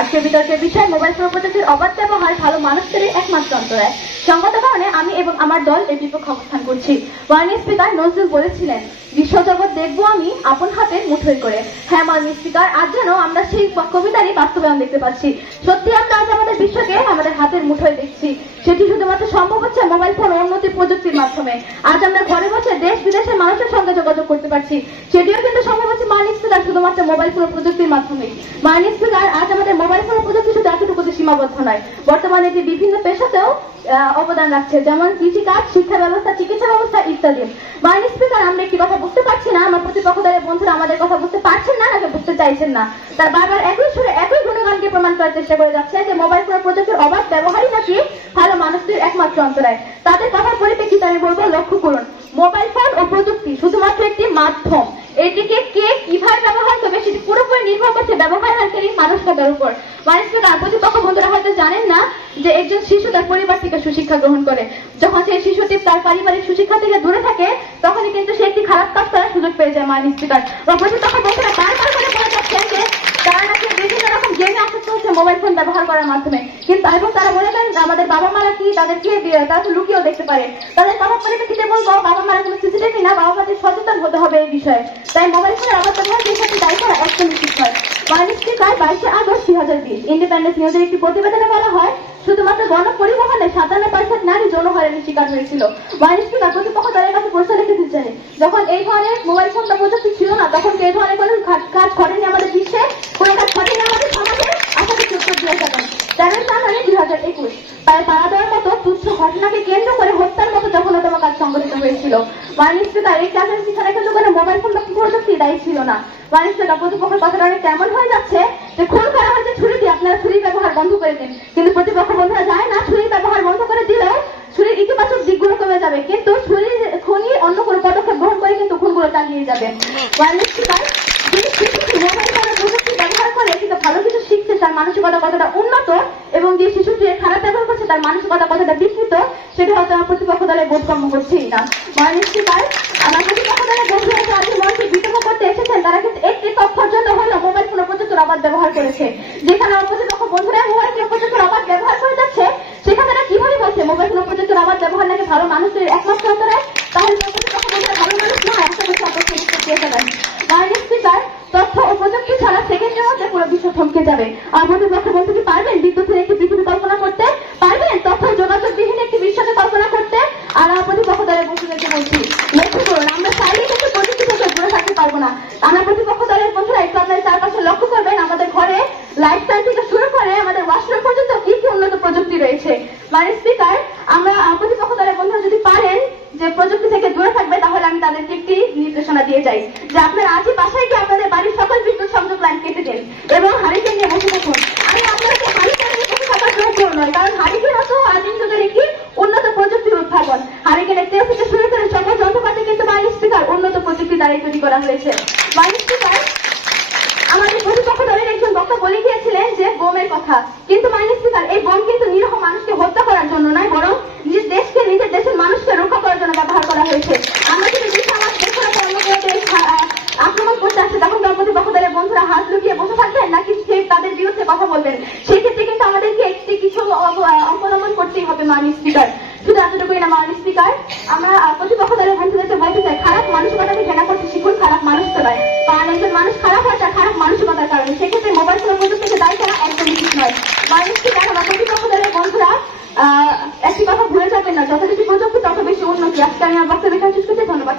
আজকের বিতর্কের বিষয় মোবাইল ফোন প্রযুক্তির অবাধ ব্যবহার ভালো মানুষদেরই একমাত্র অন্তরায়। সংগত কারণে আমি এবং আমার দল এর বিপক্ষে অবস্থান করছি। ওয়ার্নিং স্পিকার নজরুল বলেছিলেন, বিশ্বজগৎ দেখবো আমি আপন হাতে মুঠোই করে। হ্যাঁ মাননীয় স্পিকার, আজ যেন আমরা সেই কবিতারই বাস্তবায়ন দেখতে পাচ্ছি। সত্যি আমরা আজ আমাদের বিশ্বকে আমাদের হাতের মুঠোয় দেখছি। সেটি শুধুমাত্র সম্ভব হচ্ছে মোবাইল ফোন উন্নতি প্রযুক্তির মাধ্যমে। আজ আমরা ঘরে বসে দেশ বিদেশের মানুষের সঙ্গে যোগাযোগ করতে পারছি। সেটিও কিন্তু সম্ভব হচ্ছে মাননীয় স্পিকার শুধুমাত্র মোবাইল ফোন প্রযুক্তির মাধ্যমে। মাননীয় স্পিকার, আজ আমাদের মোবাইল ফোন প্রযুক্তি শুধু এতটুকুতে সীমাবদ্ধ নয়, বর্তমানে এটি বিভিন্ন পেশাতেও অবদান রাখছে, যেমন কৃষিকাজ, শিক্ষা ব্যবস্থা, চিকিৎসা ব্যবস্থা ইত্যাদি। মাননীয় স্পিকার, আমরা একটি কথা বুঝতে পারছি না, আমার প্রতিপক্ষ দলের বন্ধুরা আমাদের কথা বুঝতে পারছেন না নাকি বুঝতে চাইছেন না। তার বারবার একই সুরে একই গুণগানকে প্রমাণ করার চেষ্টা করে যাচ্ছে যে মোবাইল ফোন প্রযুক্তির অবাধ ব্যবহারই নাকি ভালো মানুষদের একমাত্র অন্তরায়। তাদের কথার পরিপ্রেক্ষিতে আমি বলবো, লক্ষ্য করুন, মোবাইল ফোন ও প্রযুক্তি শুধুমাত্র একটি মাধ্যম। এটিকে কে কিভাবে ব্যবহার করবে সেটি পুরোপুরি নির্ভর করছে ব্যবহারকারী মানুষটার উপর। প্রতিপক্ষ বন্ধুরা হয়তো জানেন না যে একজন শিশু তার পরিবার থেকে সুশিক্ষা গ্রহণ করে। যখন সেই শিশুটি তার পারিবারিক সুশিক্ষা থেকে দূরে থাকে, তখনই কিন্তু সে একটি খারাপ কাজ করার সুযোগ পেয়ে যায় মাননীয় স্পিকার। প্রতিপক্ষ বন্ধুরা বারবার করে বলে যাচ্ছেন যে তারা নাকি বিভিন্ন রকম গেমে আসক্ত হচ্ছে মোবাইল ফোন ব্যবহার করার মাধ্যমে, কিন্তু এবং তারা মনে করেন আমাদের বাবা মারা কি তাদেরকে তারা তো লুকিয়েও দেখতে পারে। তাদের কথা পরিপ্রেক্ষিতে বলবো, বাবা মারা কোনো সিসিটিভি না, বাবা মাদের সচেতন হতে হবে এই বিষয়ে। তাই মোবাইল ফোনের অবাধ ব্যবহার সেই সাথে দায়ী করা একদমই ঠিক হয়। মাননীয় স্পিকার, 22শে আগস্ট 2020 ইন্ডিপেন্ডেন্স নিউজের একটি প্রতিবেদনে বলা হয়, শুধুমাত্র গণপরিবহনে 57% নারী যৌন হয়রানির শিকার হয়েছিল। মাননীয় স্পিকার, প্রতিপক্ষ দলের কাছে প্রশ্ন লিখে দিচ্ছেন, যখন এই ধরনের মোবাইল ফোন প্রযুক্তি ছিল না, তখন এই ধরনের কোনো কাজ ঘটেনি আমাদের বিশ্বে, কোনো কাজ ঘটেনি আমাদের সমাজে, আশা করছি উত্তর দিয়ে যাবেন। 13 জানুয়ারি 2021 তাই পাড়া দেওয়ার মতো তুচ্ছ ঘটনাকে কেন্দ্র করে হত্যার মতো জঘন্যতম কাজ সংঘটিত হয়েছিল। মাননীয় স্পিকার, এই কাজের পিছনে কিন্তু কোনো মোবাইল ফোন প্রযুক্তি দায়ী ছিল না। মাননীয় স্পিকার, প্রতিপক্ষের কথাটা অনেক কেমন হয়ে যাচ্ছে যে খুন করা হয়েছে ছুরি দিয়ে, আপনারা ছুরির ব্যবহার বন্ধ করে দিন। কিন্তু প্রতিপক্ষ বন্ধুরা যায় না, ছুরির ব্যবহার বন্ধ করে দিলেও ছুরির ইতিবাচক দিকগুলো কমে যাবে, কিন্তু খুনি অন্য কোনো পদক্ষেপ গ্রহণ করে কিন্তু খুনগুলো চালিয়ে যাবে। মাননীয় স্পিকার, মোবাইল ফোনের প্রযুক্তি ব্যবহার করে কিন্তু ভালো কিছু শিখছে, তার মানসিকতা কতটা উন্নত, এবং যে শিশুটি খারাপ ব্যবহার করছে তার মানসিকতা কতটা বিকৃত, সেটা হয়তো আমার প্রতিপক্ষ দলের বোধগম্য করছেই না। মাননীয় স্পিকার, আমার প্রতিপক্ষ দলের বন্ধুরা যে আজকে মঞ্চে বিতর্ক করতে এসেছেন, তারা কিন্তু একটি তথ্যের জন্য হলো মোবাইল ফোন প্রযুক্তির অবাধ ব্যবহার করেছে। যেখানে আমার প্রতিপক্ষ বন্ধুরা মোবাইল ফোন প্রযুক্তির অবাধ ব্যবহার করে যাচ্ছে, সেখানে তারা কিভাবে বলছে মোবাইল ফোন প্রযুক্তির অবাধ ব্যবহার নাকি ভালো মানুষের একমাত্র অন্তরায়, তাহলে প্রতিপক্ষ বন্ধুরা ভালো মানুষ নয়, আশা করছি আপনাকে উত্তর দিয়ে যাবেন। মাননীয় স্পিকার, তথ্য ও প্রযুক্তি ছাড়া সেকেন্ডের মধ্যে পুরো বিশ্ব থমকে যাবে। আর প্রতিপক্ষ বন্ধু কি পারবেন বিদ্যুতের একটি পৃথিবী কল্পনা করতে? পারবেন তথ্য যোগাযোগবিহীন একটি বিশ্বকে কল্পনা করতে? আর আমার প্রতিপক্ষ দলের বন্ধুদেরকে বলছি, লক্ষ্য করুন, আমরা চাইলে কিন্তু প্রযুক্তি থেকে দূরে থাকতে পারবো না। আমার প্রতিপক্ষ দলের বন্ধুরা একটু আপনার চারপাশে লক্ষ্য করবেন, আমাদের ঘরে লাইফ স্টাইল থেকে শুরু করে আমাদের ওয়াশরুম পর্যন্ত কি কি উন্নত প্রযুক্তি রয়েছে। মাননীয় স্পিকার, আমরা প্রতিপক্ষ দলের বন্ধুরা যদি পারেন যে প্রযুক্তি থেকে দূরে থাকবে, তাহলে আমি তাদেরকে একটি নির্দেশনা দিয়ে যাই যে আপনারা আজই বাসায় গিয়ে আপনাদের বাড়ির সকল বিদ্যুৎ সংযোগ লাইন কেটে দিন এবং হারিকেন নিয়ে বসে থাকুন। আমি আপনাকে হারিকেন নিয়ে বসে থাকার জন্য কেউ নয়, কারণ হারিকেন হচ্ছে আদিম যুগের একটি উন্নত প্রযুক্তির উদ্ভাবন। হারিকেনের তেল থেকে শুরু করে সকল যন্ত্রপাতি কিন্তু মাননীয় স্পিকার উন্নত প্রযুক্তি দ্বারাই তৈরি করা হয়েছে। মাননীয় স্পিকার, আমাদের প্রতিপক্ষ দলের একজন বক্তা বলে গিয়েছিলেন যে বোমের কথা, কিন্তু মাননীয় স্পিকার, এই বোম কিন্তু নিরীহ মানুষকে হত্যা করার জন্য নয়, বরং নিজের দেশকে, নিজের দেশের মানুষকে রক্ষা করার জন্য ব্যবহার করা হয়েছে। আমরা যদি দেশে আমার দেশের উপর অন্য কোনো দেশ আক্রমণ করতে আসে, তখন তো প্রতিপক্ষ দলের বন্ধুরা হাত লুকিয়ে বসে থাকবেন নাকি তাদের বিরুদ্ধে কথা বলবেন? সেক্ষেত্রে কিন্তু আমাদেরকে একটি কিছু অবলম্বন করতেই হবে মাননীয় স্পিকার। শুধু এতটুকুই না মাননীয় স্পিকার, আমরা প্রতিপক্ষ দলের বন্ধুদেরকে বলতে চাই, খারাপ মানসিকতাকে ঘৃণা করতে শিখুন, খারাপ মানুষ তো নয়, কারণ একজন মানুষ খারাপ হয় তার খারাপ মানসিকতার কারণে। সেক্ষেত্রে মোবাইল ফোন প্রযুক্তিকে দায়ী করা একদমই ঠিক নয়। মাননীয় স্পিকার, আমার প্রতিপক্ষ দলের বন্ধুরা একটি কথা ভুলে যাবেন না, যত বেশি প্রযুক্তি তত বেশি উন্নতি। আজকে আমি আমার বক্তব্য শেষ করতে ধন্যবাদ।